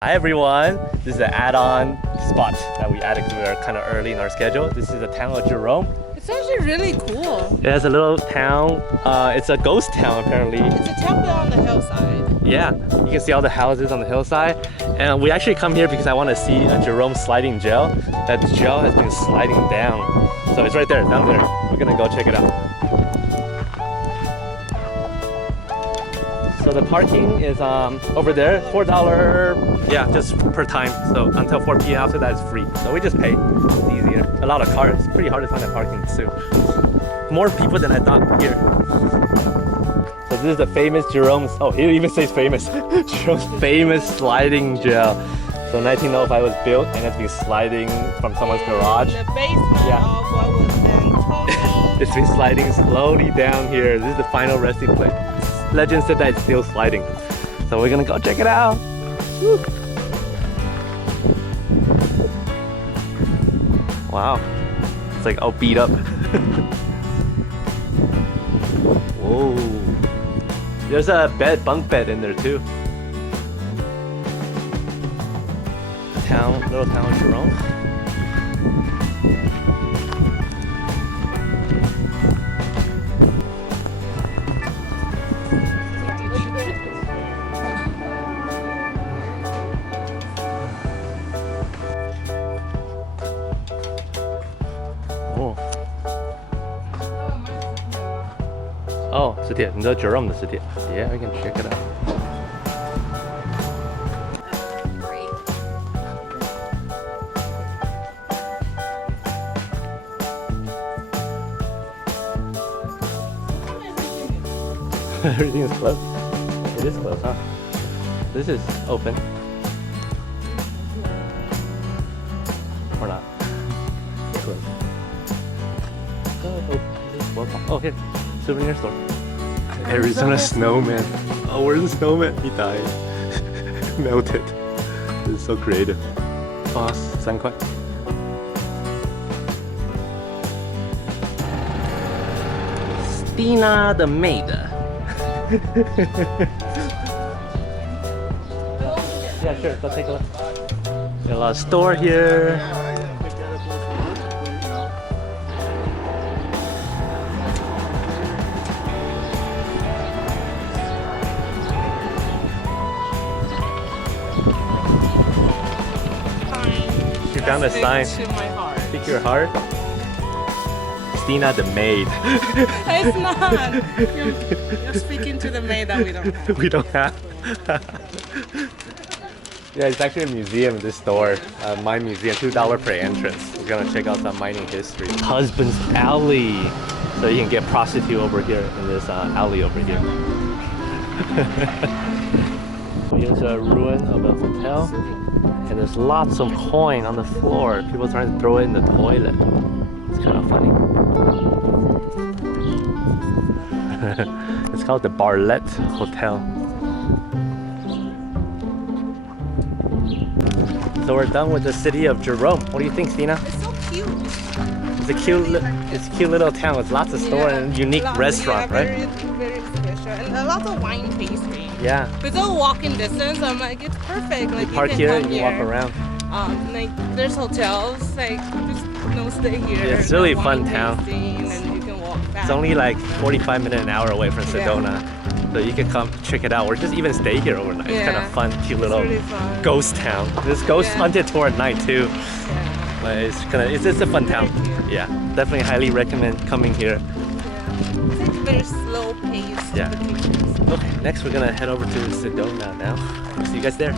Hi everyone, this is an add-on spot that we added because we are kind of early in our schedule. This is the town of Jerome. It's actually really cool. It has a little town, it's a ghost town apparently. It's a temple on the hillside. Yeah, you can see all the houses on the hillside. And we actually come here because I want to see a Jerome sliding gel. That gel has been sliding down. So it's right there, down there. We're gonna go check it out. So the parking is over there, $4, yeah, just per time. So until 4 p.m. after that it's free. So we just pay, it's easier. A lot of cars, it's pretty hard to find a parking too. More people than I thought here. So this is the famous Jerome's, oh, it even says famous. Jerome's famous sliding gel. So 1905 was built and it's been sliding from someone's garage. The basement of what was then Tony. It's been sliding slowly down here. This is the final resting place. Legend said that it's still sliding. So we're gonna go check it out. Woo. Wow. It's like all beat up. Whoa. There's a bunk bed in there too. Little town of Jerome. Oh, 磁铁，你知道 Jerome 的磁铁 ？Yeah, we can check it out. Everything is closed. It is closed, huh? This is open. Or not? Closed. Oh, here. Souvenir store. Arizona snowman. Oh, where's the snowman? He died. Melted. This is so creative. Oh, 3块. Stina the maid. Yeah, sure. Go take a look. Got a lot of store here. You found a sign. To my heart. Speak your heart. Stina the maid. It's not. You're speaking to the maid that we don't have. We don't have. Yeah, it's actually a museum, this store. Mine museum, $2 per entrance. We're gonna check out some mining history. Husband's Alley. So you can get prostitute over here in this alley over here. Here's a ruin of a hotel. And there's lots of coin on the floor. People trying to throw it in the toilet. It's kind of funny. It's called the Bartlett Hotel. So we're done with the city of Jerome. What do you think, Stina? It's so cute. It's a cute little town with lots of stores and unique restaurant, right? Very special. And a lot of wine tasting. Yeah. It's all walking distance. I'm like, it's perfect. Like You park here and you walk around. Like there's hotels. Like just stay here. Yeah, it's really no fun wine town. tasting, and you can walk back. It's only like 45 minutes an hour away from Sedona. So you can come check it out or just even stay here overnight. It's kind of fun, cute little really fun. ghost town. This ghost hunted tour at night too. Yeah. But it's just a fun town. Yeah, definitely highly recommend coming here. Yeah. It's very slow pace. Yeah. Okay, next we're gonna head over to Sedona now. See you guys there.